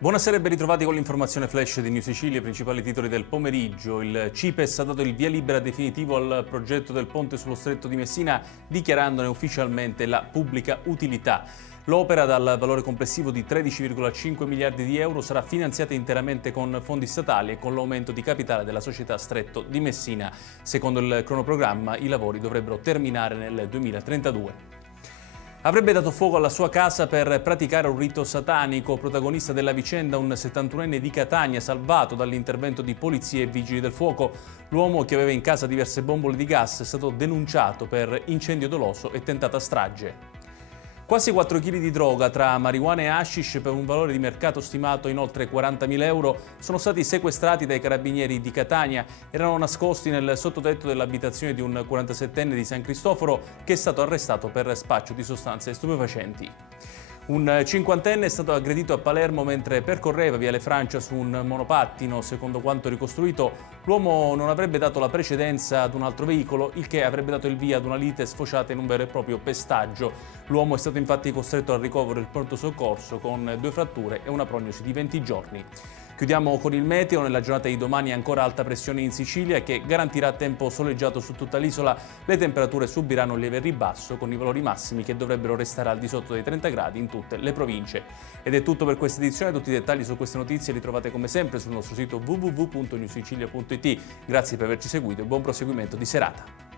Buonasera e ben ritrovati con l'informazione flash di New Sicilia, i principali titoli del pomeriggio. Il CIPES ha dato il via libera definitivo al progetto del ponte sullo Stretto di Messina, dichiarandone ufficialmente la pubblica utilità. L'opera, dal valore complessivo di 13,5 miliardi di euro, sarà finanziata interamente con fondi statali e con l'aumento di capitale della società Stretto di Messina. Secondo il cronoprogramma, i lavori dovrebbero terminare nel 2032. Avrebbe dato fuoco alla sua casa per praticare un rito satanico. Protagonista della vicenda un 71enne di Catania, salvato dall'intervento di polizie e vigili del fuoco. L'uomo, che aveva in casa diverse bombole di gas, è stato denunciato per incendio doloso e tentata strage. Quasi 4 kg di droga tra marijuana e hashish, per un valore di mercato stimato in oltre 40.000 euro, sono stati sequestrati dai carabinieri di Catania. Erano nascosti nel sottotetto dell'abitazione di un 47enne di San Cristoforo, che è stato arrestato per spaccio di sostanze stupefacenti. Un 50enne è stato aggredito a Palermo mentre percorreva Viale Francia su un monopattino. Secondo quanto ricostruito, l'uomo non avrebbe dato la precedenza ad un altro veicolo, il che avrebbe dato il via ad una lite sfociata in un vero e proprio pestaggio. L'uomo è stato infatti costretto al ricovero del pronto soccorso con 2 fratture e una prognosi di 20 giorni. Chiudiamo con il meteo. Nella giornata di domani ancora alta pressione in Sicilia, che garantirà tempo soleggiato su tutta l'isola. Le temperature subiranno un lieve ribasso, con i valori massimi che dovrebbero restare al di sotto dei 30 gradi in tutte le province. Ed è tutto per questa edizione. Tutti i dettagli su queste notizie li trovate come sempre sul nostro sito www.newsicilia.it. Grazie per averci seguito e buon proseguimento di serata.